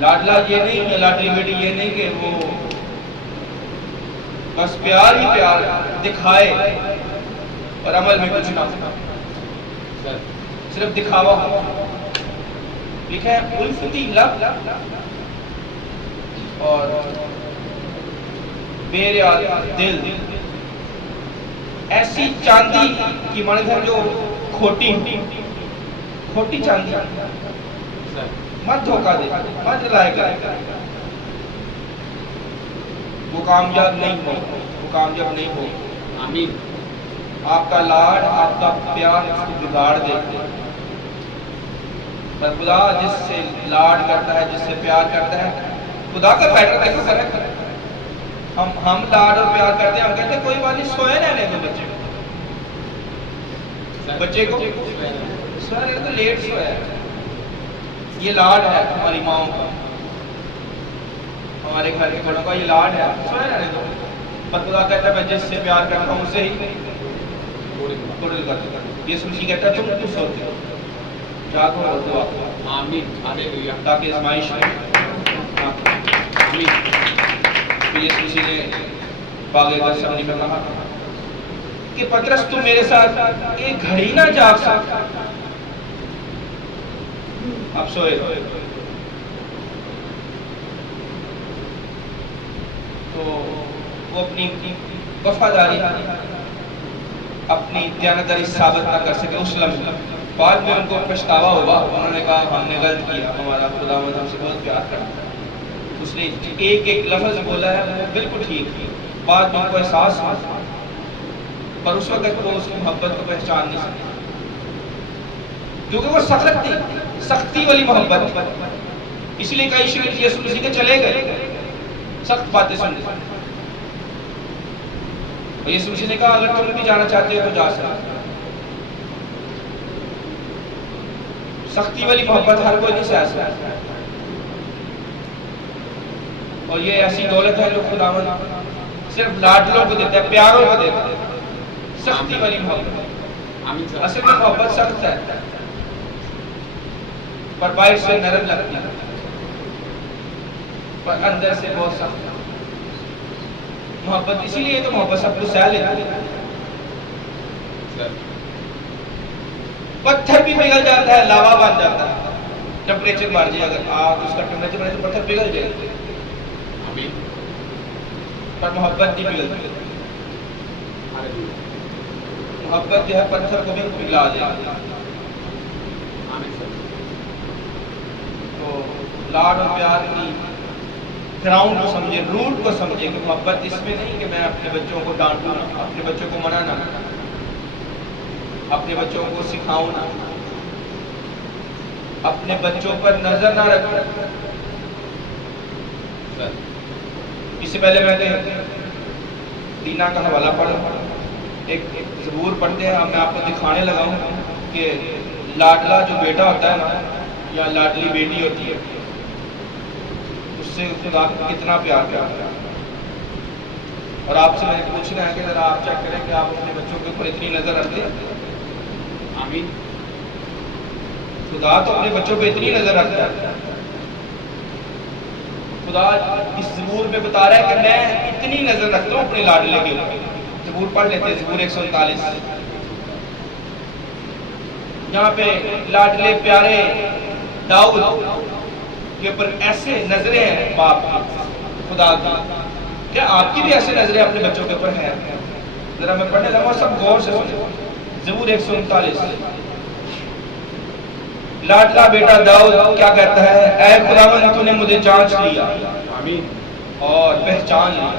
لاڈلا یہ نہیں یا لاڈلی بیٹی یہ نہیں کہ وہ بس پیار ہی پیار دکھائے اور عمل میں کچھ نہ ہو، صرف دکھاوا ہو. لکھا ہے الفتی لب اور بیریال دل ایسی چاندی کی مانند ہے جو کھوٹی چاندی مت دھوکہ دے، مت لائے کرے، وہ کامیاب نہیں ہو. آمین. آپ کا لاڈ، آپ کا پیار اس کو بگاڑ دے. پر خدا جس سے لاڈ کرتا ہے، جس سے پیار کرتا ہے، خدا کا پیٹرن دیکھو فرق ہے. ہم لاڈ اور پیار کرتے ہیں، ہم کہتے ہیں کوئی بات نہیں، سوئے رہنے دو بچے کو سوئے رہنے تو لیٹ سویا ہے. یہ لاڈ ہے ہماری ماؤں کا، ہمارے گھر کے بڑوں کا یہ لاڈ ہے، سوئے رہنے دو. پر خدا کہتا ہے میں جس سے پیار کرتا ہوں اسے ہی ٹوٹل کر دوں. یسوع مسیح کہتا ہے تم کیوں سوتے ہو، جاگو اور دعا کرو. آمین. ہاللویا. تاکہ آزمائش میں پھر یسوع مسیح نے باغ گثسمانی میں کہا کہ پترس تم میرے ساتھ ایک گھڑی نہ جاگ سکتا. اب سوئے تو وہ اپنی وفاداری، اپنی دیانتداری ثابت نہ کر سکے اس لمحے. بعد میں ان کو پچھتاوا ہوا، انہوں نے کہا ہم نے غلط کیا، ہمارا خداوند ہم سے بہت پیار کرتا ہے. اس نے ایک لفظ بولا ہے وہ بالکل ٹھیک. بعد میں ان کو احساس ہوا، پر اس وقت وہ اس کی محبت کو پہچان نہیں سکے کیونکہ وہ سختی والی محبت تھی. اس لیے کئی شگرد یسوع مسیح کے چلے گئے سخت باتیں سننے. اور یسوع مسیح نے کہا اگر تم بھی جانا چاہتے ہو تو جا سکتے. سختی والی محبت ہر کوئی نہیں سہ سکتا، اور یہ ایسی دولت ہے جو خداوند صرف لاڈلوں کو دیتا ہے، پیاروں کو دیتا ہے. سختی والی محبت، اصل میں محبت سخت ہے پر باہر سے نرم لگتی ہے، پر اندر سے بہت سخت ہے. محبت اسی لیے تو محبت سب کو سہ لیتی ہے. پتھر بھی پگھل جاتا ہے، لاوا بن جاتا ہے. ٹمپریچر بڑھ جائے، اگر آگ اس کا ٹمپریچر بڑھے تو پتھر پگھل جائے. پر محبت نہیں پگھلتی. محبت جو ہے پتھر کو بھی پگھلا دے. تو لاڈ اور پیار کی گراؤنڈ کو سمجھے، روٹ کو سمجھے کہ محبت اس میں نہیں کہ میں اپنے بچوں کو ڈانٹوں نہ، اپنے بچوں کو منع نہ، اپنے بچوں کو سکھاؤں نہ، اپنے بچوں پر نظر نہ رکھوں. اس سے پہلے میں نے دینا کا حوالہ پڑھا، ایک زبور پڑھتے ہیں. میں آپ کو دکھانے لگا ہوں کہ لاڈلا جو بیٹا ہوتا ہے نا یا لاڈلی بیٹی ہوتی ہے، اس سے خدا کتنا پیار کرتا ہے. اور آپ سے میں نے پوچھنا ہے کہ ذرا آپ چیک کریں کہ آپ اپنے بچوں کے اوپر اتنی نظر رکھتے ہیں. آمین. خدا تو اپنے بچوں پہ اتنی نظر رکھتا ہے. خدا اس زبور میں بتا رہا ہے کہ میں اتنی نظر رکھتا ہوں اپنے لاڈلے کے اوپر. زبور پڑھ لیتے ہیں، زبور 139 جہاں پہ لاڈلے پیارے داؤد کے اوپر ایسے نظریں ہیں باپ کی، خدا کی. کیا آپ کی بھی ایسے نظریں اپنے بچوں کے اوپر ہیں؟ ذرا میں پڑھنے لگا سب غور سے سنیں. زبور 139 لاڈلا بیٹا داؤد کیا کہتا ہے؟ اے خداوند تو نے مجھے جانچ لیا اور پہچان لیا.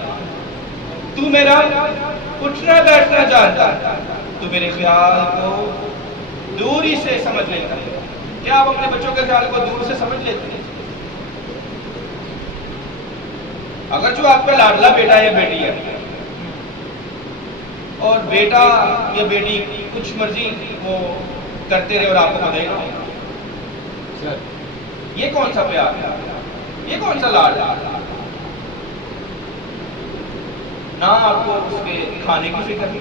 تو میرا اٹھنا بیٹھنا جانتا ہے، تو میرے خیال کو دوری سے سمجھ لیتا ہے. کیا آپ اپنے بچوں کے خیال کو دور سے سمجھ لیتے ہیں؟ اگر جو آپ کا لاڈلا بیٹا یا بیٹی ہے اور بیٹا یا بیٹی کچھ مرضی وہ کرتے رہے اور آپ کو پتہ ہی نہ ہو، یہ کون سا پیار ہے؟ یہ کون سا لاڈ ہے؟ نہ آپ کو اس کے کھانے کی فکر ہے،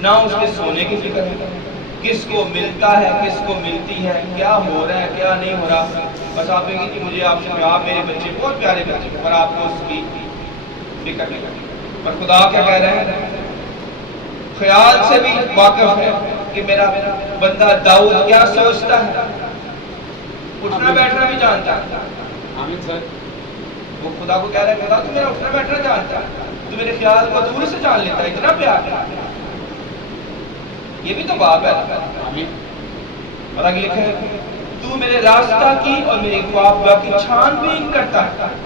نہ اس کے سونے کی فکر ہے، کس کو ملتا ہے، کس کو ملتی ہے، کیا ہو رہا ہے، کیا نہیں ہو رہا. بس آپ کہیں گے کہ مجھے آپ سے آپ میرے بچے بہت پیارے بچے ہیں، پر آپ کو اس کی فکر نہیں کرنی۔ پر خدا کیا کہہ رہے ہیں؟ خیال سے بھی واقف ہے کہ میرا بندہ داؤد کیا سوچتا ہے، اٹھنا بیٹھنا بھی جانتا ہے۔ آمین سر۔ وہ خدا کو کہہ رہا ہے، خدا تو میرا اٹھنا بیٹھنا جانتا ہے، تو میرے خیال کو دور سے جان لیتا ہے، اتنا پیار ہے۔ یہ بھی تو باب ہے۔ آمین۔ اور آگے لکھا ہے، تو میرے راستہ کی اور میرے خواب کی چھان بین کرتا ہے۔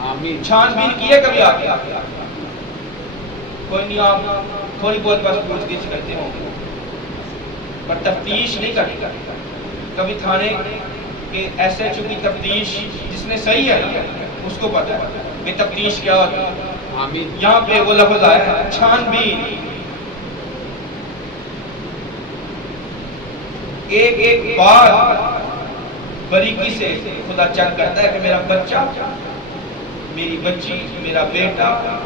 آمین۔ چھان بین کی ہے کبھی آپ؟ کوئی نہیں، آپ تھوڑی بہت بس پوچھ گچھ کرتے ہوں گے، پر تفتیش نہیں کرتے۔ کبھی تھانے کہ ایس ایچ او کی تفتیش جس نے صحیح ہے اس کو پتا ہے کہ تفتیش کیا ہوتی ہے۔ آمین۔ یہاں پہ وہ لفظ آیا ہے چھان بین، ایک ایک بات باریکی سے خدا چیک کرتا ہے کہ میرا بچہ، میری بچی، میرا بیٹا،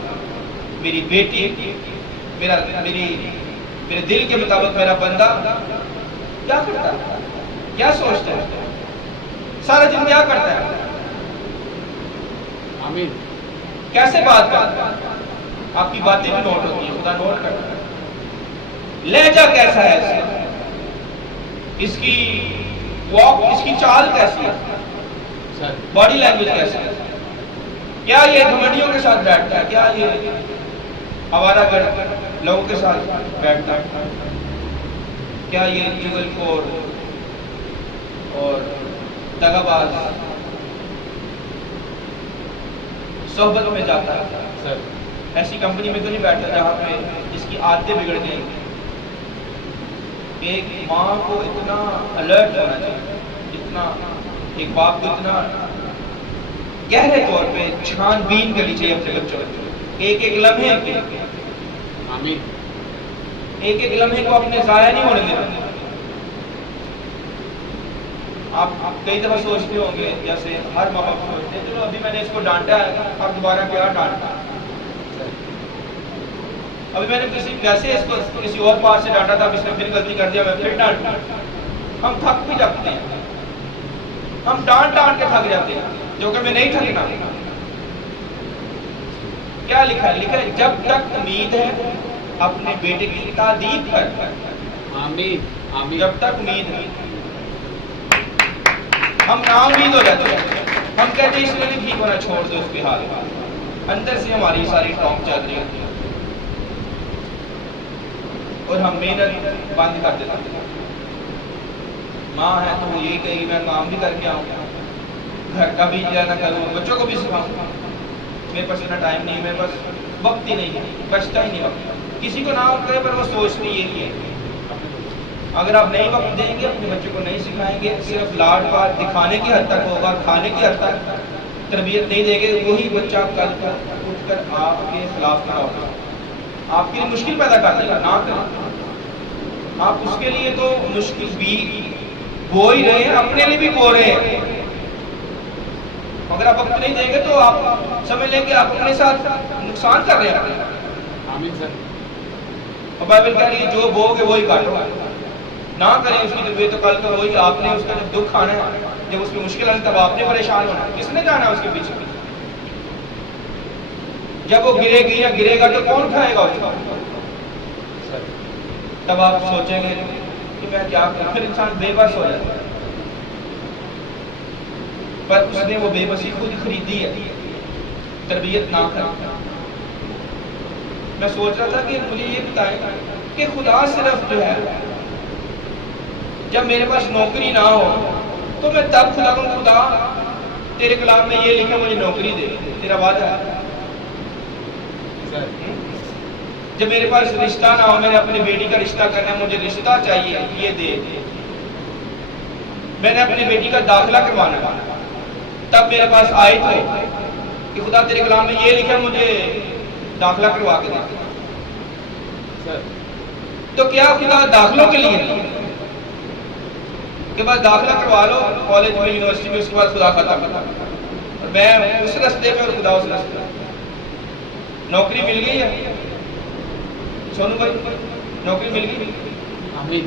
میری بیٹی، میرے دل کے مطابق میرا بندہ کیا کرتا ہے، کیا سوچتا ہے، سارا دن کیا کرتا ہے، آمین۔ کیسے بات کرتا ہے۔ آپ کی باتیں بھی نوٹ ہوتی ہیں، خدا نوٹ کرتا ہے۔ لہجہ کیسا ہے اس کا، اس کی واک، اس کی چال کیسی ہے، باڈی لینگویج کیسی ہے، کیا یہ گھمنڈیوں کے ساتھ بیٹھتا ہے، کیا یہ آوارہ گرد لوگوں کے ساتھ بیٹھتا ہے، کیا یہ چغل خور اور دغا باز صحبت میں جاتا ہے، ایسی کمپنی میں تو نہیں بیٹھتا جہاں پہ اس کی عادتیں بگڑ گئی۔ ایک ماں کو اتنا الرٹ ہونا چاہیے، اتنا ایک باپ کو اتنا گہرے طور پہ چھان بین کرنی چاہیے اپنے بچوں کو، ایک ایک لمحے آمین۔ ایک ایک لمحے کو اپنے ضائع نہیں ہونے دینا۔ آپ کئی دفعہ سوچتے ہوں گے، جیسے ہر ماں باپ سوچتے ہیں چلو ابھی میں نے اس کو ڈانٹا ہے، اب دوبارہ کیا ڈانٹا، ابھی میں نے ویسے اس کو کسی اور پار سے ڈانٹا تھا، اب اس نے پھر غلطی کر دیا، میں پھر ڈانٹا۔ ہم تھک بھی جاتے ہیں، ہم ڈانٹ کے تھک جاتے ہیں، جو کہ میں نہیں تھکنا۔ کیا لکھا ہے؟ لکھا ہے جب تک امید ہے اپنے بیٹے کی تعدیب کر۔ آمین۔ آمین۔ جب تک امید ہے، ہم نا امید ہو جاتے ہیں، ہم کہتے ہیں اس میں نہیں ٹھیک ہونا، چھوڑ دو اس کے حال، اندر سے ہماری ساری ٹانگ چل رہی ہوتی ہے اور ہم محنت بند کر دیتے ہیں۔ ماں ہے تو وہ یہی کہے گی میں کام بھی کر کے آؤں، گھر کا بھی جانا کروں، بچوں کو بھی سکھاؤں، میرے پاس اتنا ٹائم نہیں، میرے پاس وقت ہی نہیں ہے، بچتا ہی نہیں وقت۔ کسی کو نہ کرے پر وہ سوچتی یہی ہے۔ اگر آپ نہیں وقت دیں گے، اپنے بچے کو نہیں سکھائیں گے، صرف لاڈ پار دکھانے کی حد تک ہوگا، کھانے کی حد تک تربیت نہیں دیں گے، وہی بچہ کل کر اٹھ کر آپ کے خلاف کھڑا ہوگا، آپ کے لیے مشکل پیدا کر دے گا۔ نہ کریں، آپ اس کے لیے تو مشکل بھی بو ہی رہے ہیں، اپنے لیے بھی بو رہے ہیں۔ اگر آپ وقت نہیں دیں گے تو آپ سمجھ لیں کہ آپ اپنے ساتھ نقصان کر رہے ہیں۔ آمین سر۔ اور بائبل کہہ رہی ہے جو بو گے وہی کاٹو۔ نہ کریں اس کی تربیت، تو کل کر وہی آپ نے اس کا جب دکھ آنا ہے، جب اس کی مشکل آنے تب آپ نے پریشان ہونا ہے، کس نے جانا ہے اس کے پیچھے؟ جب وہ گرے گا تو کون کھائے گا اس کو؟ تب آپ سوچیں گے کہ میں کیا کروں، پھر انسان بے بس ہو جاتا ہے۔ پر اس نے وہ بے بسی خود خریدی ہے، تربیت نہ کر۔ میں سوچ رہا تھا کہ مجھے یہ بتائیں کہ خدا صرف جو ہے جب میرے پاس نوکری نہ ہو تو میں تب خدا کو، خدا تیرے کلام میں یہ لکھا مجھے نوکری دے، تیرا وعدہ ہے۔ جب میرے پاس رشتہ نہ ہو، میں نے اپنی بیٹی کا رشتہ کرنا ہے، مجھے رشتہ چاہیے، یہ دے۔ میں نے اپنی بیٹی کا داخلہ کروانا ہے، تب میرے پاس آئے تھے کہ خدا تیرے کلام میں یہ لکھا مجھے داخلہ کروا کے دے۔ تو کیا خدا داخلوں کے لیے کہ بس داخلہ کروا لو کالج میں، یونیورسٹی میں، اس کے بعد خدا ختم کرتا، اور میں اس رستے پہ اور خدا اس رستے پہ؟ نوکری مل گئی ہے سونو بھائی، نوکری مل گئی؟ آمین۔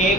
1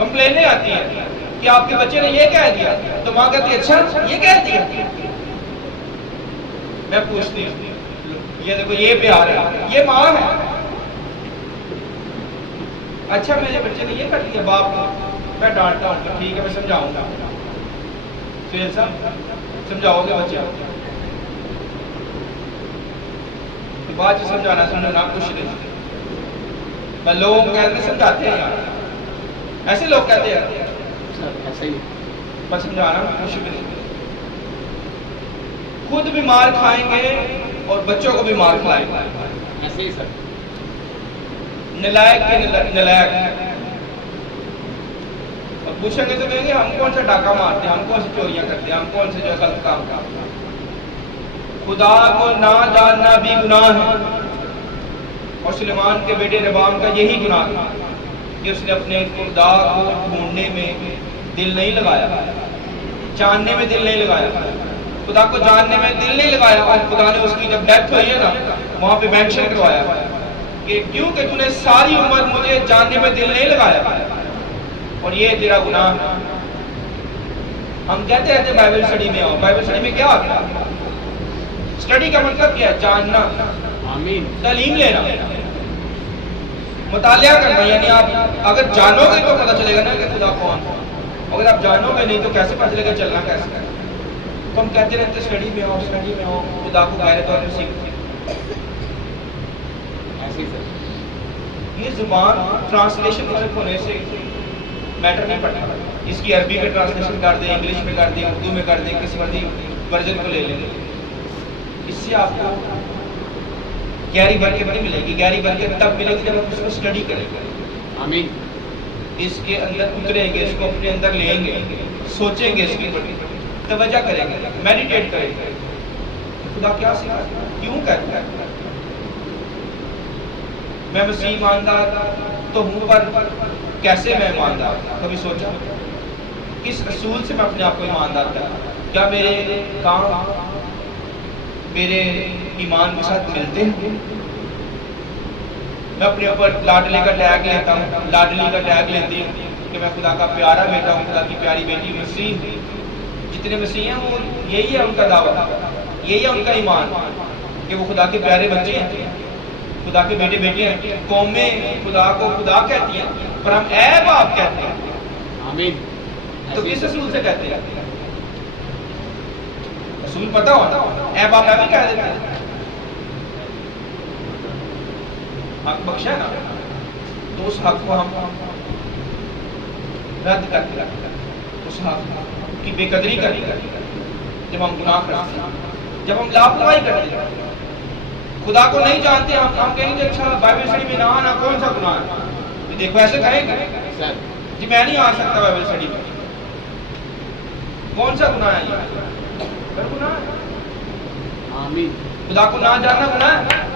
کمپلینیں آتی ہیں کہ آپ کے بچے نے یہ کہہ دیا، تو ماں کہتی ہے اچھا یہ کہہ دیا۔ میں پوچھتی ہوں یہ دیکھو یہ پیار ہے، یہ ماں ہے۔ اچھا میرے بچے نے یہ کر دیا، باپ کو میں ڈانٹتا ہوں، ٹھیک ہے میں سمجھاؤں گا، سہیل صاحب سمجھاؤ گے بچے تو بعد سے سمجھانا سمجھانا کچھ نہیں، پر لوگ کہتے ہیں سمجھاتے ہیں یار، ایسے لوگ کہتے ہیں سر ایسا ہی پر سمجھانا کچھ بھی نہیں، خود بھی مار کھائیں گے اور بچوں کو بھی مار کھلائیں گے، ایسے ہی سر۔ نلائق کے نلائق، اور پوچھیں گے تو کہیں گے ہم کون سا ڈاکہ مارتے ہیں، ہم کون سی چوریاں کرتے ہیں، ہم کون سے جو غلط کام کرتے ہیں۔ خدا کو نہ جاننا بھی گناہ ہے، اور سلیمان کے بیٹے ربام کا یہی گناہ تھا کہ اس نے اپنے خدا کو ڈھونڈنے میں دل نہیں لگایا، جاننے میں دل نہیں لگایا، خدا کو جاننے میں دل نہیں لگایا، اور خدا نے اس کی جب ڈیتھ ہوئی ہے نا وہاں پہ مینشن کروایا کہ کیوں کہ تو نے ساری عمر مجھے جاننے میں دل نہیں لگایا اور یہ تیرا گناہ ہے۔ ہم کہتے رہتے بائبل اسٹڈی میں آؤ، بائبل اسٹڈی میں کیا آتا ہے؟ اسٹڈی کا مطلب کیا ہے؟ جاننا، آمین، تعلیم لینا، مطالعہ کرنا، یعنی آپ اگر جانو گے تو پتہ چلے گا نا کہ خدا کون ہے، اگر آپ جانو گے نہیں تو کیسے پتہ چلے گا چلنا کیسے ہے؟ تو ہم کہتے رہتے اسٹڈی میں آؤ، اسٹڈی میں آؤ، خدا کو گہرے طور پہ سیکھتے۔ ایسے ہی سر۔ یہ زبان ٹرانسلیشن فرق ہونے سے میٹر نہیں پڑتا، اس کی عربی میں ٹرانسلیشن کر دیں، انگلش میں کر دیں، اردو میں کر دیں، کسی مرضی ورژن کو لے لیں، اس سے آپ کو گہری برکت نہیں ملے گی۔ گہری برکت تب ملے گی جب آپ اس کو اسٹڈی کریں گے، آمین، اس کے اندر اتریں گے، اس کو اپنے اندر لیں گے، سوچیں گے، اس کی توجہ کریں گے، میڈیٹیٹ کریں گے، خدا کیا سکھا کیوں کہتا ہے میں مسیح ایماندار تو ہوں، پر کیسے میں ایماندار؟ کبھی سوچا کس اصول سے میں اپنے آپ کو ایماندار کرتا؟ کیا میرے کام میرے ایمان کے ساتھ ملتے ہیں؟ میں اپنے اوپر لاڈلے کا ٹیگ لیتا ہوں، لاڈلی کا ٹیگ لیتی ہوں کہ میں خدا کا پیارا بیٹا ہوں، خدا کی پیاری بیٹی مسیح۔ جتنے مسیح ہیں وہ یہی ہے ان کا دعویٰ، یہی ہے ان کا ایمان کہ وہ خدا کے پیارے بچے ہیں، خدا کے بیٹے بیٹے ہیں۔ قومیں خدا کو خدا کہتی ہیں پر ہم اے باپ کہتے ہیں، آمین، تو کس اصول سے کہتے ہیں؟ اصول پتہ ہونا، اے باپ ہے بھی کہہ دیتے ہیں، حق بخشا ہے نا، تو اس حق کو ہم رد کرتے ہیں، اس حق کی بے قدری کرتے ہیں جب ہم گناہ کرتے ہیں، جب ہم لاپرواہی کرتے ہیں، خدا کو نہیں جانتے، ہم کہیں گے اچھا بائبل اسٹڈی میں نہ آنا کون سا گناہ ہے؟ دیکھو ایسے کہیں گے سر، جی میں نہیں آ سکتا بائبل اسٹڈی میں، کون سا گناہ ہے یہ؟ پر گناہ ہے، آمین، خدا کو نہ جاننا گناہ ہے۔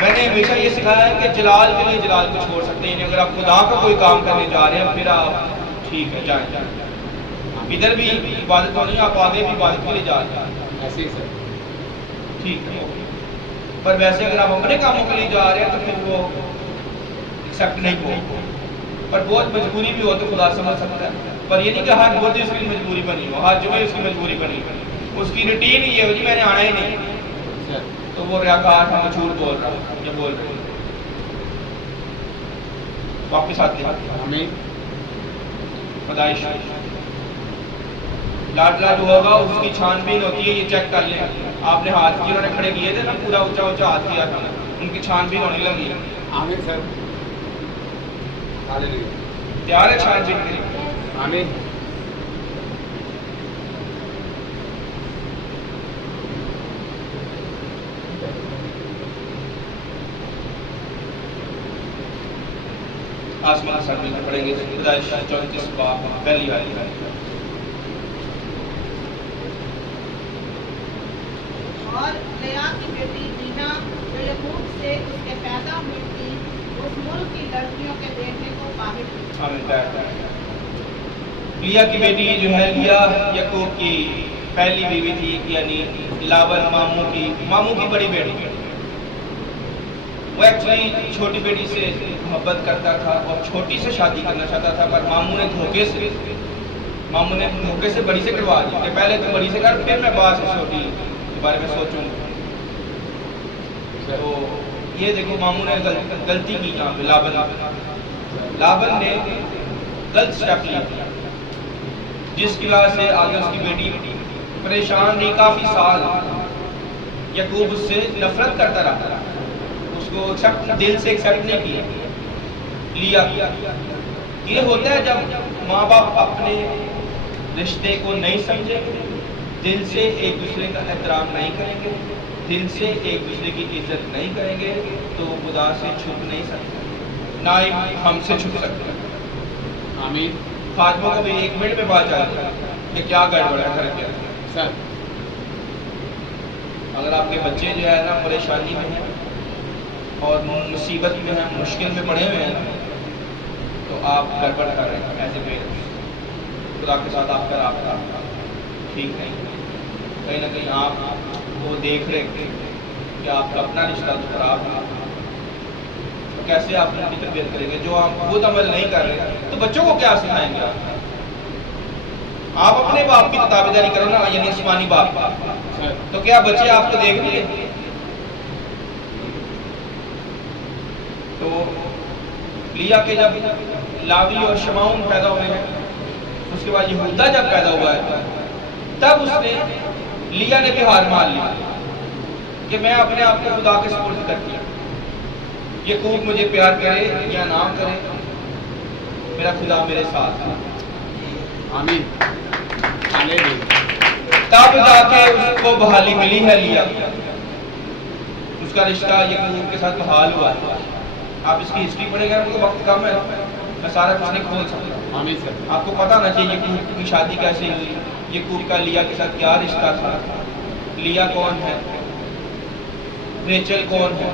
میں نے ہمیشہ یہ سکھایا ہے کہ جلال کے لیے جلال کو چھوڑ سکتے ہیں، اگر آپ خدا کا کوئی کام کرنے جا رہے ہیں پھر آپ ٹھیک ہے جائیں، ادھر بھی عبادت ہونی ہے، آپ آگے بھی عبادت کے لیے جا رہے ہیں، ایسے ہی سر، ٹھیک ہے، پر ویسے اگر آپ اپنے کاموں کے لیے جا رہے ہیں تو پھر وہ ایکسیپٹ نہیں ہو، پر بہت مجبوری بھی ہو تو خدا سمجھ سکتا ہے، پر یہ نہیں کہ ہر بہت اس کی مجبوری بنی ہو، ہر جمعے اس کی مجبوری بنی ہو، اس کی روٹین یہ ہو جی میں نے آنا ہی نہیں، سر، تو وہ ریاکار ہم جھوٹ بول رہا ہوں یا بول رہے ہیں، واپس آتے ہیں، آمین، خدائش لاڈلا جو ہوگا اس کی چھان بین ہوتی ہے، یہ چیک کر لیں، آپ نے ہاتھ کی انہوں نے کھڑے کیے تھے نا، پورا اونچا اونچا ہاتھ کیا تھا، ان کی چھان بین ہونے لگی ہے، آمین سر، ہاللیلویا، تیار ہے چھان بین کے لیے؟ آمین، آسمان سر مل کر پڑھیں گے خدائش 34 باب پہلی والی ہے۔ اور لیا کی بیٹی دینا جو یعقوب سے اس کے پیدا ہوئی تھی اس ملک کی لڑکیوں کے دیکھنے کو قابل تھی۔ آمین۔ لیا کی بیٹی جو ہے لیا یعقوب کی پہلی بیوی تھی، یعنی لاون ماموں کی بڑی بیٹی، وہ ایکچولی چھوٹی بیٹی سے محبت کرتا تھا اور چھوٹی سے شادی کرنا چاہتا تھا، پر ماموں نے دھوکے سے بڑی سے کروا دی کہ پہلے تو بڑی سے کر، پھر میں بعد سے چھوٹی کے بارے میں سوچوں گا۔ تو یہ دیکھو ماموں نے غلطی کی یہاں پہ، لابن نے غلط اسٹیپ لیا، جس کی وجہ سے آگے اس کی بیٹی پریشان رہی کافی سال۔ یعقوب اس سے نفرت کرتا رہا، اس کو دل سے ایکسیپٹ نہیں کیا لیا۔ یہ ہوتا ہے جب ماں باپ اپنے رشتے کو نہیں سمجھیں گے، دل سے ایک دوسرے کا احترام نہیں کریں گے، دل سے ایک دوسرے کی عزت نہیں کریں گے، تو خدا سے چھپ نہیں سکتے، نہ ہی ہم سے چھپ سکتے۔ آمین خاتمہ کو بھی 1 منٹ میں بات چاہتا ہے کہ کیا گڑبڑ ہے گھر کے اندر۔ سر۔ اگر آپ کے بچے جو ہے نا پریشانی میں ہیں اور مصیبت میں ہیں، مشکل میں پڑے ہوئے ہیں، تو آپ گڑبڑ کر رہے ہیں ایز اے پیرنٹس۔ خدا کے ساتھ آپ کا رابطہ ٹھیک نہیں، کہیں نہ کہیں آپ وہ دیکھ رہے کہ آپ کا اپنا رشتہ تو خراب ہے، تو کیسے آپ ان کی تربیت کریں گے؟ جو آپ خود عمل نہیں کر رہے تو بچوں کو کیا سکھائیں گے؟ آپ اپنے باپ کی تابع داری کرو نا، یعنی آسمانی باپ، تو کیا بچے آپ کو دیکھ لیں؟ تو لیا کہ جب لاوی اور شمعون پیدا ہوئے ہیں، اس کے بعد یہودا جب پیدا ہوا ہے، تب اس نے لیا نے بھی ہار مان لیا کہ میں اپنے آپ کو خدا کے سپرد کر دیا، یعقوب مجھے پیار کرے یا نہ کرے، میرا خدا میرے ساتھ ہے۔ آمین۔ تب جا کے اس کو بحالی ملی ہے لیا، اس کا رشتہ یعقوب کے ساتھ بحال ہوا ہے۔ آپ اس کی ہسٹری پڑھیں گے، مجھے وقت کم ہے، میں سارا کچھ نہیں کھول سکتا۔ آمین سر۔ آپ کو پتہ نہ چاہیے یعقوب کی شادی کیسے ہوئی، یعقوب کا لیا کے ساتھ کیا رشتہ تھا، لیا کون ہے، ریچل کون ہے،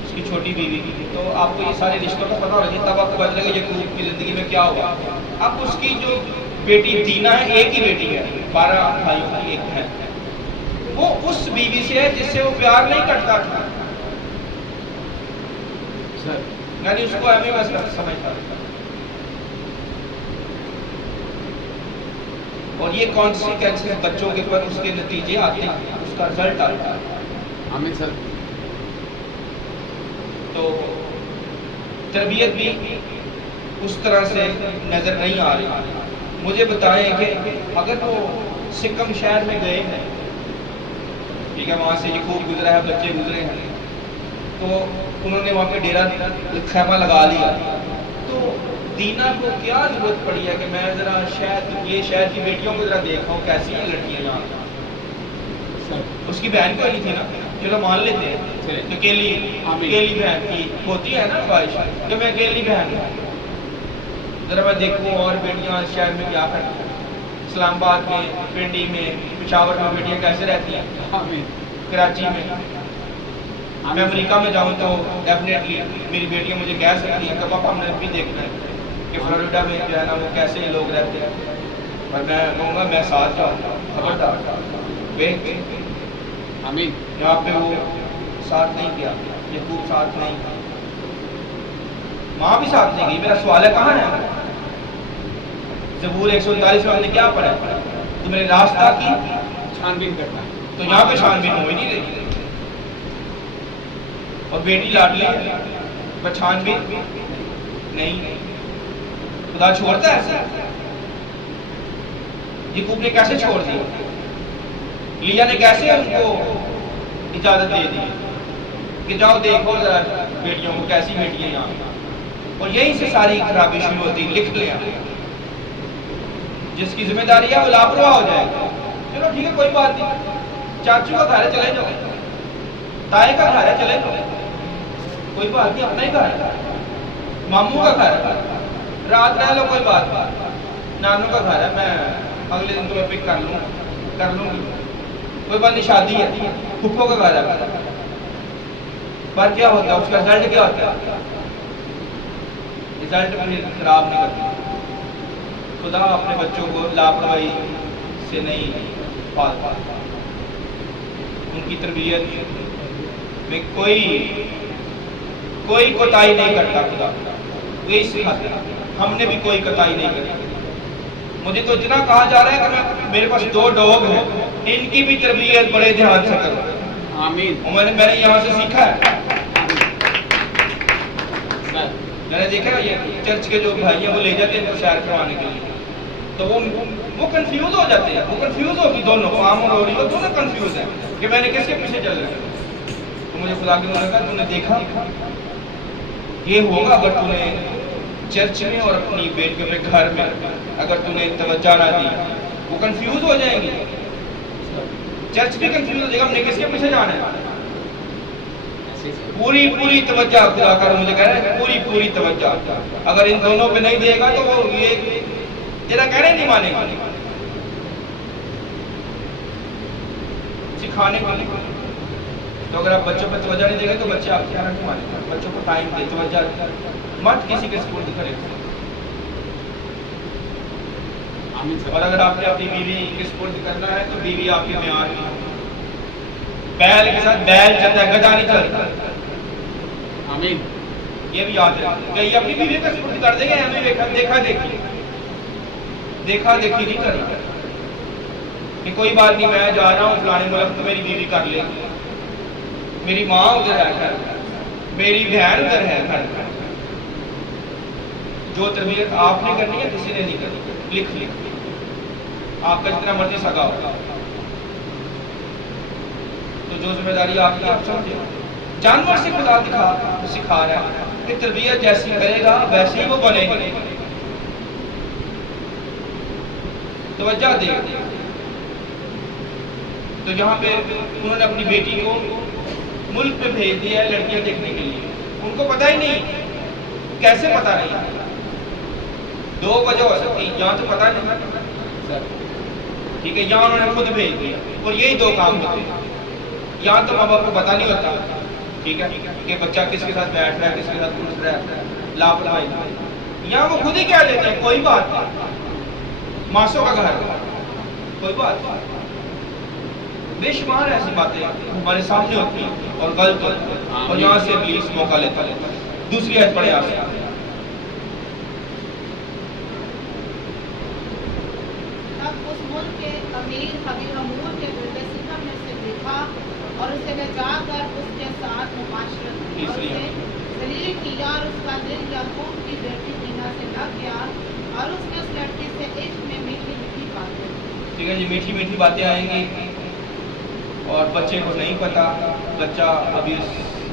اس کی چھوٹی بیوی کی۔ تو آپ کو یہ سارے رشتوں کا پتہ ہونا چاہیے، تب آپ کو پتہ چلے گا یعقوب کی زندگی میں کیا ہوا۔ اب اس کی جو بیٹی دینا ہے، ایک ہی بیٹی ہے، 12 بھائیوں کی ایک ہے، وہ اس بیوی سے ہے جس سے وہ پیار نہیں کرتا تھا، یعنی اس کو اہمی مسئلہ سمجھتا تھا۔ اور یہ کانسیکوینسز بچوں کے اوپر اس کے نتیجے آتے ہیں، اس کا رزلٹ آتا ہے۔ آمین سر۔ تو تربیت بھی اس طرح سے نظر نہیں آ رہی۔ مجھے بتائیں کہ اگر وہ سکم شہر میں گئے ہیں، ٹھیک ہے، وہاں سے یعقوب گزرا ہے، بچے گزرے ہیں، تو انہوں نے وہاں پہ ڈیرا خیمہ لگا لیا، تو دینا کو کیا ضرورت پڑی ہے کہ میں ذرا یہ شہر کی بیٹیوں کو ذرا دیکھا ہوں کیسی ہیں لڑکیاں یہاں۔ اس کی بہن کوئی نہیں تھی نا، چلو مان لیتے ہیں کہ اکیلی بہن کی ہوتی ہے نا خواہش کہ میں اکیلی بہن ہوں، ذرا میں دیکھوں اور بیٹیاں شہر میں کیا کرتی ہیں، اسلام آباد میں، پنڈی میں، پشاور میں بیٹیاں کیسے رہتی ہیں، کراچی میں۔ میں امریکہ میں جاؤں تو ڈیفینیٹلی میری بیٹیاں مجھے کہہ سکتی ہیں کہ پاپا ہم نے بھی دیکھنا ہے کہ فلوریڈا میں جو ہے نا وہ کیسے لوگ رہتے ہیں، اور میں کہوں گا میں ساتھ جاؤں گا، خبردار۔ آمین۔ یہاں پہ وہ ساتھ نہیں کیا، یعقوب ساتھ نہیں، ماں بھی ساتھ نہیں گئی۔ میرا سوال ہے کہاں ہے؟ زبور 139 میں ہم نے کیا پڑھا؟ تو میرے راستہ کی چھان بین کرنا، تو یہاں پہ چھان بین ہو ہی نہیں رہی، اور بیٹی لاڈلی پر چھان بین نہیں۔ خدا چھوڑتا ہے ایسے؟ یعقوب نے کیسے چھوڑ دیا؟ لیا نے کیسے ان کو اجازت دے دی کہ جاؤ دیکھو ذرا بیٹیوں کو کیسی بیٹیاں یہاں، اور یہیں سے ساری خرابی شروع ہوتی۔ لکھ لیا، جس کی ذمہ داری ہے وہ لاپرواہ ہو جائے گا۔ چلو ٹھیک ہے، کوئی بات نہیں، چاچو کا گھر ہے چلے جاؤ، تائے کا گھر ہے چلے جاؤ، کوئی بات نہیں، اپنا ہی گھر ہے، ماموں کا گھر ہے، رات رہ لو، کوئی بات نہیں، نانوں کا گھر ہے، میں اگلے دن تمہیں پک کر لوں گی، کوئی بات نہیں، شادی ہے، پھپھو کا گھر ہے۔ پر کیا ہوتا ہے، اس کا رزلٹ کیا ہوتا ہے؟ رزلٹ بھی خراب نہیں کرتا۔ خدا اپنے بچوں کو لاپرواہی سے نہیں پالتا، ان کی تربیت میں کوئی کوئی کوتاہی نہیں کرتا خدا، یہی سکھاتے ہیں، ہم نے بھی کوئی کوتاہی نہیں کرتا۔ مجھے تو اتنا کہا جا رہا ہے کہ میرے پاس 2 ڈاگ ہیں، ان کی بھی تربیت بڑے دھیان سے کروں۔ آمین۔ میں نے یہاں سے سیکھا ہے۔ سر میں نے دیکھا نا یہ چرچ کے جو بھائی ہیں وہ لے جاتے ہیں ان کو سیر کروانے کے لیے، تو وہ کنفیوز ہو جاتے ہیں، وہ کنفیوز ہوگی، دونوں فام اور اوری وہ دونوں کنفیوز ہیں کہ میں نے کس کے پیچھے چل رہا ہے۔ تو مجھے خدا کے نے کہا تم نے دیکھا یہ ہوگا اگر تم نے چرچ میں اور اپنی بیٹیوں کے گھر میں اگر تم نے توجہ نہ دی، وہ کنفیوز ہو جائیں گی، چرچ بھی کنفیوز ہو جائے گا، ہم نے کس کے پیچھے جانا ہے۔ پوری پوری توجہ خدا کر مجھے کہہ رہے ہیں، پوری پوری توجہ، اگر ان دونوں پہ نہیں دے گا تو وہ یہ تیرا کہہ رہے نہیں مانے گا، سکھانے والے۔ تو اگر آپ بچوں پہ توجہ نہیں دیں گے تو بچے آپ کیا نہیں مانیں گے۔ بچوں کو ٹائم دے، توجہ مت کسی کے سپورٹ کرے۔ اور اگر آپ نے اپنی بیوی کے سپورٹ کرنا ہے تو بیوی آپ کے معیار کی، بیل کے ساتھ بیل چلتا ہے، گدھا نہیں چلتا۔ آمین۔ یہ بھی یاد ہے، کئی اپنی بیوی کا سپورٹ کر دیں گے، ہمیں دیکھا دیکھی نہیں کرنا کہ کوئی بات نہیں، میں جا رہا ہوں فلانے ملک تو میری بیوی کر لے، میری ماں ادھر ہے گھر، میری بہن ادھر ہے گھر۔ جو تربیت آپ نے کرنی ہے کسی نے نہیں کرنی، لکھ آپ کا جتنا مرضی سگا ہوگا، تو جو ذمہ داری آپ کی آپ سمجھے۔ جانور سے خدا سکھا رہا ہے کہ تربیت جیسی کرے گا ویسے ہی وہ بنے گا، توجہ دے۔ تو یہاں پہ انہوں نے اپنی بیٹی کو ملک پہ بھیج دیا ہے لڑکیاں دیکھنے کے لیے، ان کو پتہ ہی نہیں، کیسے پتہ نہیں؟ 2 وجہ ہو سکتی، یہاں تو پتہ نہیں، ٹھیک ہے، یہاں انہوں نے خود بھیج دیا، اور یہی 2 کام ہوتے ہیں۔ یہاں تو ماں باپ کو پتہ نہیں ہوتا، ٹھیک ہے، کہ بچہ کس کے ساتھ بیٹھ رہا ہے، کس کے ساتھ اٹھ رہا ہے، لاپرواہی۔ یہاں وہ خود ہی کہہ دیتے ہیں کوئی بات نہیں، ماسوں کا گھر، کوئی بات نہیں۔ بے شمار ایسی باتیں ہمارے سامنے ہوتی ہیں اور غلط ہوتی ہیں، اور یہاں سے ابلیس موقع لیتا ہے۔ دوسری آیت پڑھیں آپ۔ تب اس ملک کے امیر حبیب امور کے بیٹے ستم نے اسے دیکھا اور اسے لے جا کر اس کے ساتھ معاشرت کی اور اسے ذلیل کیا، اور اس کا دل یعقوب کی بیٹی دینا سے لگ گیا، اور اس نے اس لڑکی سے عشق میں میٹھی میٹھی باتیں کی۔ ٹھیک ہے جی، میٹھی میٹھی باتیں آئیں گی، اور بچے کو نہیں پتا، بچہ ابھی اس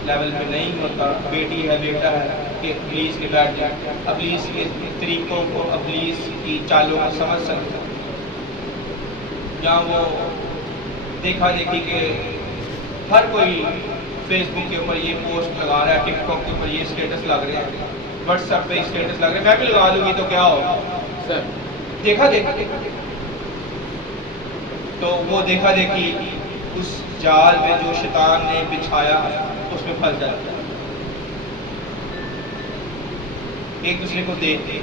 لیول پہ نہیں ہوتا، بیٹی ہے بیٹا ہے کہ ابلیس کے بیٹھ جائے، ابلیس کے طریقوں کو، ابلیس کی چالوں کو سمجھ سکتا، جہاں وہ دیکھا دیکھی کہ ہر کوئی فیس بک کے اوپر یہ پوسٹ لگا رہا ہے، ٹک ٹاک کے اوپر یہ اسٹیٹس لگ رہے ہیں، واٹس ایپ پہ اسٹیٹس لگ رہے ہیں، میں بھی لگا دوں گی تو کیا ہوگا؟ دیکھا دیکھی، تو وہ دیکھا دیکھی اس جال میں جو شیطان نے بچھایا اس میں پھنس جاتا ہے۔ ایک دوسرے کو دیکھتے،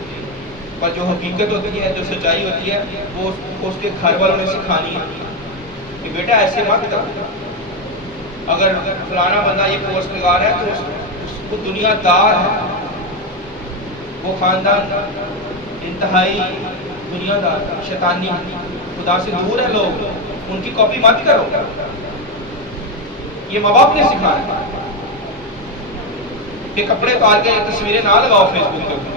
پر جو حقیقت ہوتی ہے، جو سچائی ہوتی ہے، وہ اس کے گھر والوں نے سکھانی ہے کہ بیٹا ایسے مت کر، اگر فلانا بندہ یہ پوسٹ لگا رہا ہے تو اس کو دنیا دار ہے، وہ خاندان انتہائی دنیا دار، شیطانی، خدا سے دور ہے لوگ، ان کی کاپی مت کرو۔ یہ ماں باپ نے سکھایا کہ کپڑے اتار کے تصویریں نہ لگاؤ فیس بک کے اوپر،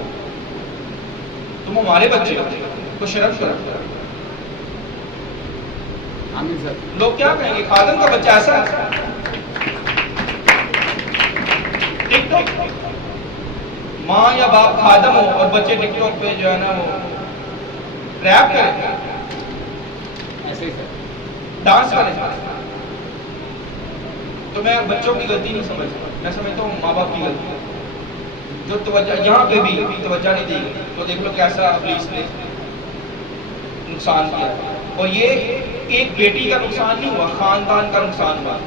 تم ہمارے بچے کو شرم کرو۔ لوگ کیا کہیں گے، خادم کا بچہ ایسا ہے، ٹک ٹاک، ماں یا باپ خادم ہو اور بچے ٹک ٹاک پہ جو ہے نا وہ ریپ کریں، ڈانس کریں، تو میں بچوں کی غلطی نہیں سمجھتا، میں سمجھتا ہوں ماں باپ کی غلطی ہے، جو توجہ یہاں پہ بھی توجہ نہیں دی گئی، تو دیکھ لو کیسا ابلیس نے نقصان کیا، اور یہ ایک بیٹی کا نقصان نہیں ہوا، خاندان کا نقصان ہوا۔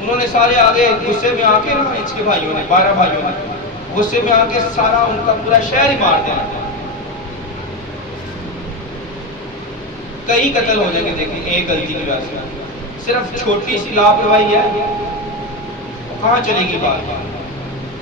انہوں نے سارے آگے غصے میں آ کے نا، اس کے بھائیوں نے 12 بھائیوں نے غصے میں آ کے سارا ان کا پورا شہر ہی مار دیا، کئی قتل ہو جائیں گے، دیکھیں ایک غلطی کی وجہ سے، صرف چھوٹی سی لاپرواہی ہے، کہاں چلے گی بات؟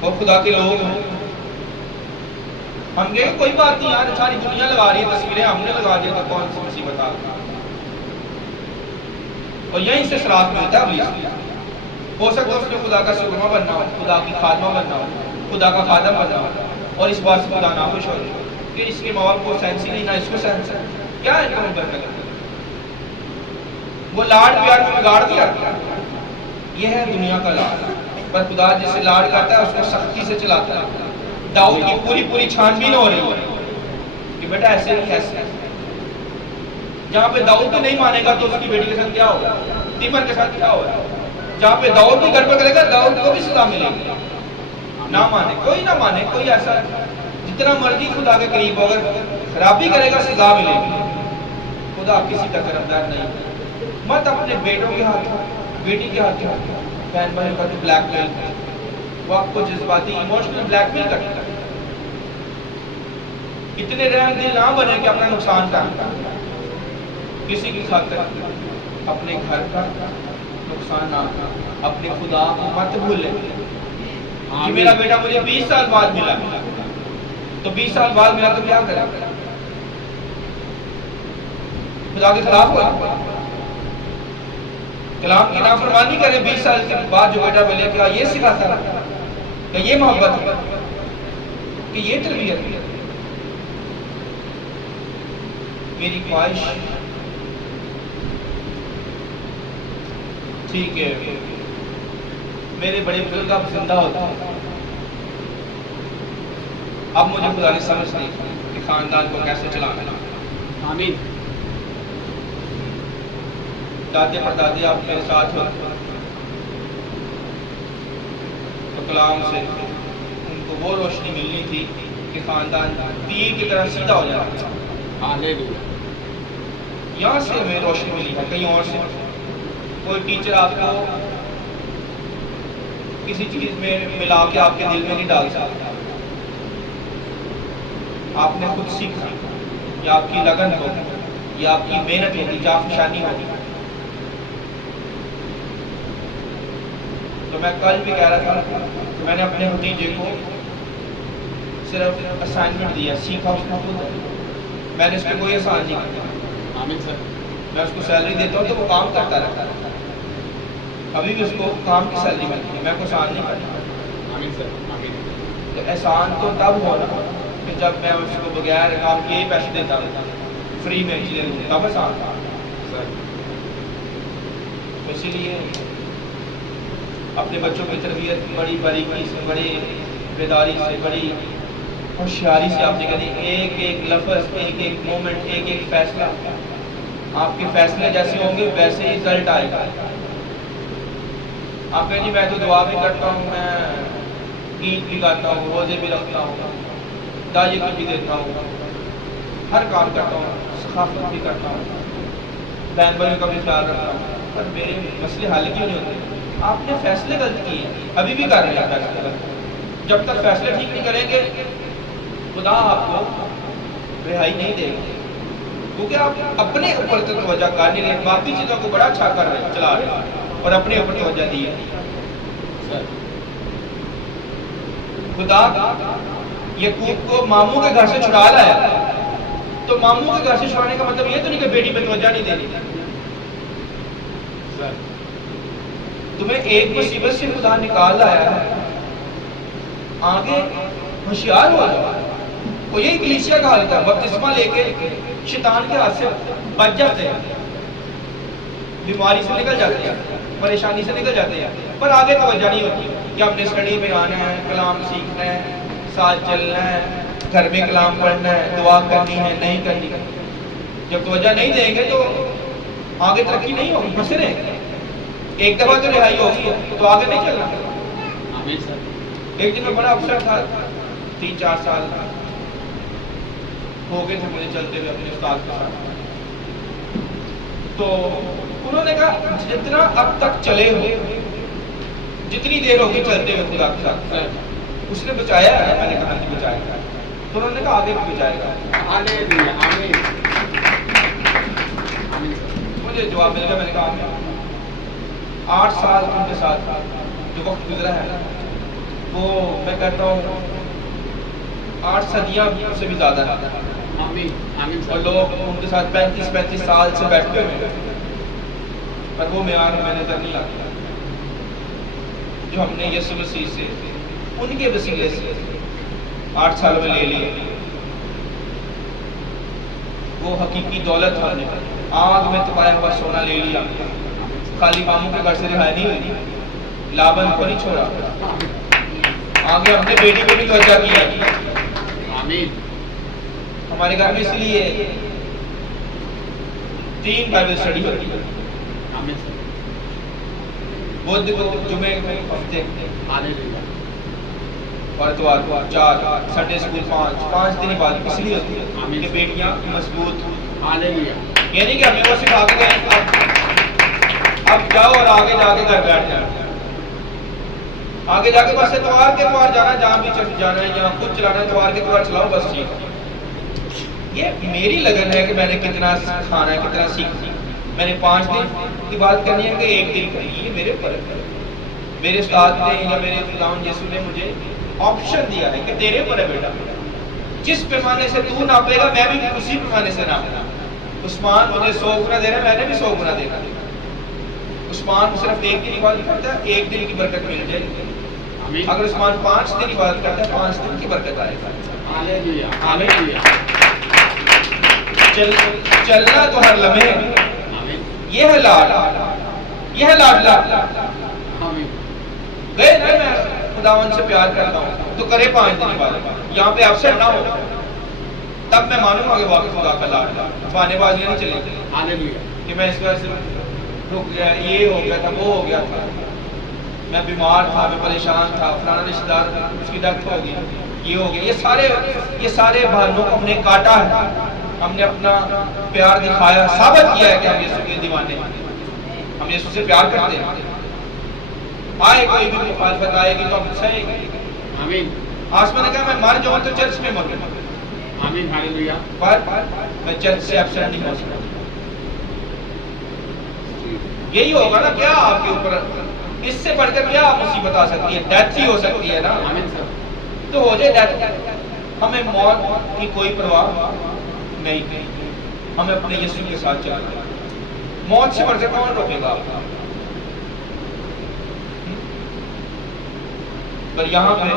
اور خدا کے لوگ ہیں. ہم کہیں کوئی بات نہیں یار, ساری دنیا لگا رہی ہے تصویریں, ہم نے لگا دیا تو کون سی مصیبت آ گئی. اور یہیں سے سراغ ملتا ہے ابلیس. ہو سکتا ہے اس میں خدا کا سرما بننا ہو, خدا کی خادمہ بننا ہو, خدا کا خادم بننا ہو, اور اس بات سے خدا ناخوش ہو جائے کہ اس کے ماں باپ کو سینس ہی نہیں, نہ اس کو سینس ہے, کیا ہے ان کو کرنے کا. وہ لاڈ پیار میں بگاڑ دیا. یہ ہے دنیا کا لاڈ. پر خدا جس سے لاڈ کرتا ہے اس کو سختی سے چلاتا ہے. داؤد کی پوری چھان بین ہو رہی ہے کہ بیٹا ایسے نہیں ایسے. جہاں پہ داؤد کو نہیں مانے گا تو اس کی بیٹی کے ساتھ کیا ہوگا, تیمر کے ساتھ کیا ہوگا. جہاں پہ داؤد بھی گڑبڑ کرے گا داؤد کو بھی سزا ملے گی. نہ مانے کوئی, نہ مانے کوئی, ایسا جتنا مرضی خدا کے قریب ہو, اگر خرابی کرے گا سزا ملے گی. خدا کسی کا طرفدار نہیں. مت اپنے بیٹوں کے ہاتھ, بیٹی کے ہاتھ, بہن بھائی کا جو بلیک میل, وہ آپ کو جذباتی ایموشنل بلیک میل کرتا ہے. اتنے رحم دل نہ بنے کہ اپنا نقصان کریں. کسی کی خاطر اپنے گھر کا نقصان نہ کریں. اپنے خدا کو مت بھولیں کہ میرا بیٹا مجھے 20 سال بعد ملا, تو 20 سال بعد ملا تو کیا کریں, خدا کے خلاف ہوا, کلام کی نافرمانی کریں. 20 سال کے بعد جو بیٹا ملے, کیا یہ سکھاتا ہے, کہ یہ محبت ہے, کہ یہ تربیت ہے. میری خواہش ٹھیک ہے میرے بڑے بزرگ اب زندہ ہوتا ہے. اب مجھے خدا نے سمجھ دی کہ خاندان کو کیسے چلانا ہے. آمین. دادے پردادے آپ میرے ساتھ ہو تو کلام سے ان کو وہ روشنی ملنی تھی کہ خاندان تیر کی طرح سیدھا ہو جائے. ہاللیلویا. یہاں سے ہمیں روشنی ملی ہے, کہیں اور سے. کوئی ٹیچر آپ کو کسی چیز میں ملا کے آپ کے دل میں نہیں ڈال سکتا. آپ نے خود سیکھا, یا آپ کی لگن ہوگی, یا آپ کی محنت ہوگی, جافشانی ہوگی. تو میں کل بھی کہہ رہا تھا کہ میں نے اپنے بھتیجے کو صرف اسائنمنٹ دیا, سیکھا اس نے خود. میں نے اس پہ کوئی احسان نہیں کیا. آمین سر. میں اس کو سیلری دیتا ہوں تو وہ کام کرتا رہتا ہے. ابھی بھی اس کو کام کی سیلری ملتی ہے, میں کو احسان نہیں کرتا. آمین سر. آمین. تو احسان تو تب ہونا کہ جب میں اس کو بغیر کام کے ہی پیسے دیتا ہوں, فری میں چیزیں دوں, تب احسان تھا سر. اسی لیے اپنے بچوں کی تربیت بڑی باریکی سے, بڑی بیداری سے, بڑی ہوشیاری سے آپ نے کہا. ایک ایک لفظ, ایک ایک مومنٹ, ایک ایک فیصلہ, آپ کے فیصلے جیسے ہوں گے ویسے ہی رزلٹ آئے گا. آپ کہیں جی میں تو دعا بھی کرتا ہوں, میں عید بھی کرتا ہوں, روزے بھی رکھتا ہوں, دائی بھی دیتا ہوں, ہر کام کرتا ہوں, سخاوت بھی کرتا ہوں, بہن بھائیوں کا بھی خیال رکھتا ہوں, پر میرے مسئلے حل کیوں نہیں ہوتے؟ آپ نے فیصلے غلط کیے ہیں, ابھی بھی کر رہے ہیں فیصلے غلط. جب تک فیصلے ٹھیک نہیں کریں گے خدا آپ کو رہائی نہیں دے گا, کیونکہ آپ اپنے اوپر توجہ کر نہیں رہے, باقی چیزوں کو بڑا اچھا کر رہے ہیں, چلا رہے ہیں, اور اپنے اوپر توجہ دی ہے. خدا یعقوب کو ماموں کے گھر سے چھڑا لایا, تو ماموں کے گھر سے چھڑانے کا مطلب یہ تو نہیں کہ بیٹی پہ توجہ نہیں دینی. تمہیں ایک مصیبت سے خدا نکال لایا ہے, آگے ہوشیار ہو جاؤ. وہ یہی کلیسیا کا حال تھا, بپتسمہ لے کے شیطان کے ہاتھ سے بچ جاتے ہیں, بیماری سے نکل جاتے ہیں, پریشانی سے نکل جاتے ہیں, پر آگے توجہ نہیں ہوتی کہ ہم نے اسٹڈی میں آنا ہے, کلام سیکھنا ہے, ساتھ چلنا ہے, گھر میں کلام پڑھنا ہے, دعا کرنی ہے, نہیں کرنی ہے. جب توجہ نہیں دیں گے تو آگے ترقی نہیں ہوگی, پھنسے رہیں گے. ایک دفعہ تو رہائی ہوگی تو آگے نہیں چلنا. ایک دن میں بڑا افسر تھا, 3-4 سال ہو گئے تھے مجھے چلتے ہوئے اپنے استاد کے ساتھ. تو انہوں نے کہا جتنا اب تک چلے ہو, جتنی دیر ہوگی چلتے ہوئے خدا کے ساتھ, اس نے بچایا ہے. میں نے کہا نہیں بچایا, تو انہوں نے کہا آگے بھی بچائے گا. مجھے جواب مل گیا. میں نے کہا 8 سال ان کے ساتھ جو وقت گزرا ہے وہ میں کہتا ہوں 8 صدیاں سے بھی زیادہ ہے، آمین آمین اور سر لوگ ان کے ساتھ 35 سال سے بیٹھے ہوئے ہیں، پر وہ معیار ہمیں نظر نہیں آتا جو ہم نے یسوع مسیح سے ان کے وسیلے سے 8 سال میں لے لیے۔ وہ حقیقی دولت ہم نے آگ میں تپایا ہوا سونا لے لیا، خالی ماموں کے گھر سے رہائی نہیں ہوئی، لابن کو نہیں چھوڑا، آگے اپنے بیٹی کو بھی توجہ کیا۔ آمین ہمارے گھر میں اس لیے 3 بائبل اسٹڈی ہوتی ہے، آمین سر بدھ کو، جمعے کو، ہفتے ہاللویا اور اتوار کو 4، سنڈے اسکول 5 دن بعد اس لیے ہوتی ہے کہ بیٹیاں مضبوط ہوں۔ ہاللویا یہ نہیں کہ ہمیں وہ سکھا کے گئے اب جاؤ اور آگے جا کے گھر بیٹھ جانا، آگے جا کے بس اتوار کے اتوار جانا، جہاں بھی چرچ جانا ہے یا خود چلانا ہے اتوار کے اتوار چلاؤ بس ٹھیک ہے۔ یہ میری لگن ہے کہ میں نے کتنا کھانا ہے، کتنا سیکھنا ہے۔ میں نے 5 دن کی بات کرنی ہے کہ 1 دن کرنی ہے، یہ میرے اوپر ہے۔ میرے استاد نے یا میرے خداوند یسوع نے مجھے آپشن دیا ہے کہ تیرے اوپر ہے بیٹا، جس پیمانے سے تو ناپے گا میں بھی اسی پیمانے سے ناپنا۔ عثمان مجھے 100 گنا دے رہا ہے، میں نے بھی 100 گنا دینا۔ عثمان صرف 1 دن عبادت کرتا ہے، 1 دن کی برکت مل جائے گی۔ آمین اگر عثمان 5 دن عبادت کرتا ہے، 5 دن کی برکت آئے گا۔ ہاللویا ہاللویا چلنا تو ہر لمحے، آمین یہ ہے لاڈ، یہ ہے لاڈلا۔ آمین گئے نا میں خداوند سے پیار کرتا ہوں تو کرے 5 دن عبادت، یہاں پہ افسر نہ ہو تب میں مانوں گا کہ واقعی خدا کا لاڈلا، بہانے بازیاں نہیں چلیں گی ہاللویا کہ میں اس وجہ سے رک گیا، یہ ہو گیا تھا، وہ ہو گیا تھا، میں بیمار تھا، میں پریشان تھا، فلانا رشتہ دار اس کی ڈیتھ ہو گئی، یہ ہو گیا۔ یہ سارے بہانوں کو ہم نے کاٹا ہے، ہم نے اپنا پیار دکھایا، ثابت کیا ہے کہ ہم یسوع کے دیوانے ہیں، ہم یسوع سے پیار کرتے ہیں۔ آئے کوئی بھی مخالفت آئے گی تو ہم سہیں گے۔ آمین آسمان نے کہا میں مر جاؤں تو چرچ میں مروں، آمین ہاللویا پر میں چرچ سے ایبسینٹ نہیں ہو سکتا۔ یہی ہوگا نا، کیا آپ کے اوپر اس سے بڑھ کر کیا مصیبت آ سکتی ہے؟ ڈیتھ ہی ہو سکتی ہے نا، آمین سر تو ہو جائے ڈیتھ۔ ہمیں موت کی کوئی پرواہ نہیں، ہمیں اپنے یسوع کے ساتھ چلنا ہے۔ موت سے بڑھ کر کون روکے گا آپ؟ پر یہاں پہ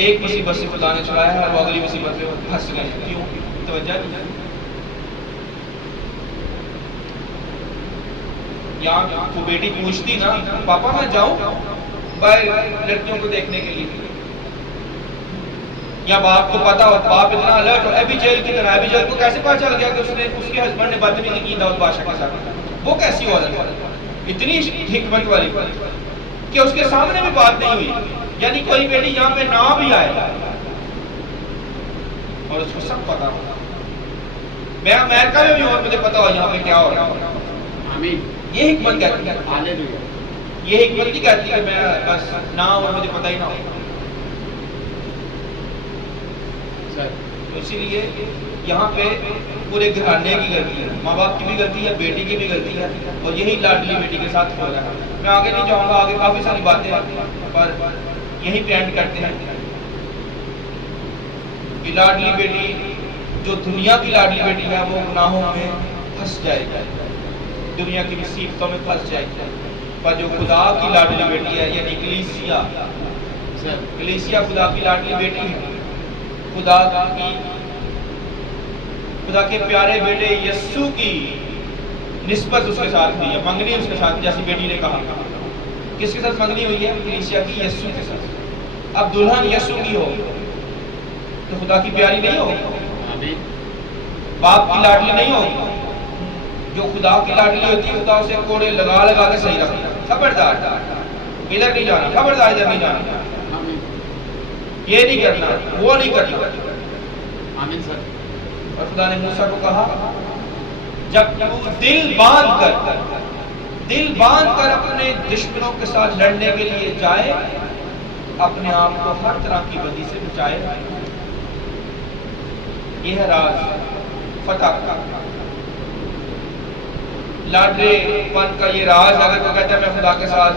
ایک مصیبت سے خدا نے چھڑایا ہے اور وہ اگلی مصیبت میں پھنس گئے ہیں۔ کیوں؟ توجہ نہیں۔ یہاں وہ بیٹی پوچھتی نا، پاپا میں جاؤں باہر لڑکیوں کو دیکھنے کے لیے، یا باپ کو پتا ہو، باپ اتنا الرٹ ہو، ابھی جیل کی طرح۔ ابھی جیل کو کیسے پتا چل گیا کہ اس کے ہسبینڈ نے بدتمیزی کی داؤد بادشاہ کے ساتھ؟ وہ کیسی عورت ہے؟ اتنی حکمت والی کہ اس کے سامنے بھی بات نہیں ہوئی، یعنی کوئی بیٹی یہاں پہ نہ بھی آئے اور اس کو سب پتا ہو۔ میں امریکہ میں بھی ہوں اور مجھے پتا ہو یہاں پہ کیا ہو رہا ہے۔ آمین یہ حکمت کہتی ہے، ہاللویا یہ حکمت نہیں کہتی کہ میں بس نہ ہوں اور مجھے پتہ ہی نہ ہو۔ سر تو اسی لیے یہاں پہ پورے گھرانے کی غلطی ہے، ماں باپ کی بھی غلطی ہے، بیٹی کی بھی غلطی ہے، اور یہی لاڈلی بیٹی کے ساتھ ہو رہا ہے۔ میں آگے نہیں جاؤں گا، آگے کافی ساری باتیں ہیں، پر یہیں پہ اینڈ کرتے ہیں کہ لاڈلی بیٹی جو دنیا کی لاڈلی بیٹی ہے وہ گناہوں میں پھنس جائے گی، دنیا کی مصیبتوں میں پھنس جائے گی، پر جو خدا کی لاڈلی بیٹی ہے یعنی کلیسیا خدا کی لاڈلی بیٹی ہے، خدا کے پیارے بیٹے یسوع کی نسبت اس کے ساتھ ہوئی ہے، منگنی اس کے ساتھ، جیسی بیٹی نے کہا۔ کس کے ساتھ منگنی ہوئی ہے؟ کلیسیا کی یسوع کے ساتھ۔ اب دلہن یسوع کی ہو تو خدا کی پیاری نہیں ہوگی، آمین باپ کی لاڈلی نہیں ہوگی۔ جو خدا کی لاڈلی ہوتی ہے خدا اسے کوڑے لگا لگا کے صحیح رکھتا ہے۔ خبردار ادھر نہیں جانا، خبردار ادھر نہیں جانا، آمین یہ نہیں کرنا، وہ نہیں کرنا۔ آمین سر اور خدا نے موسیٰ کو کہا جب تو دل باندھ کر اپنے دشمنوں کے ساتھ لڑنے کے لیے جائے، اپنے آپ کو ہر طرح کی بدی سے بچائے۔ یہ ہے راز فتح کا، لاڈلے پن کا یہ راز۔ اگر تو کہتا ہے میں خدا کے ساتھ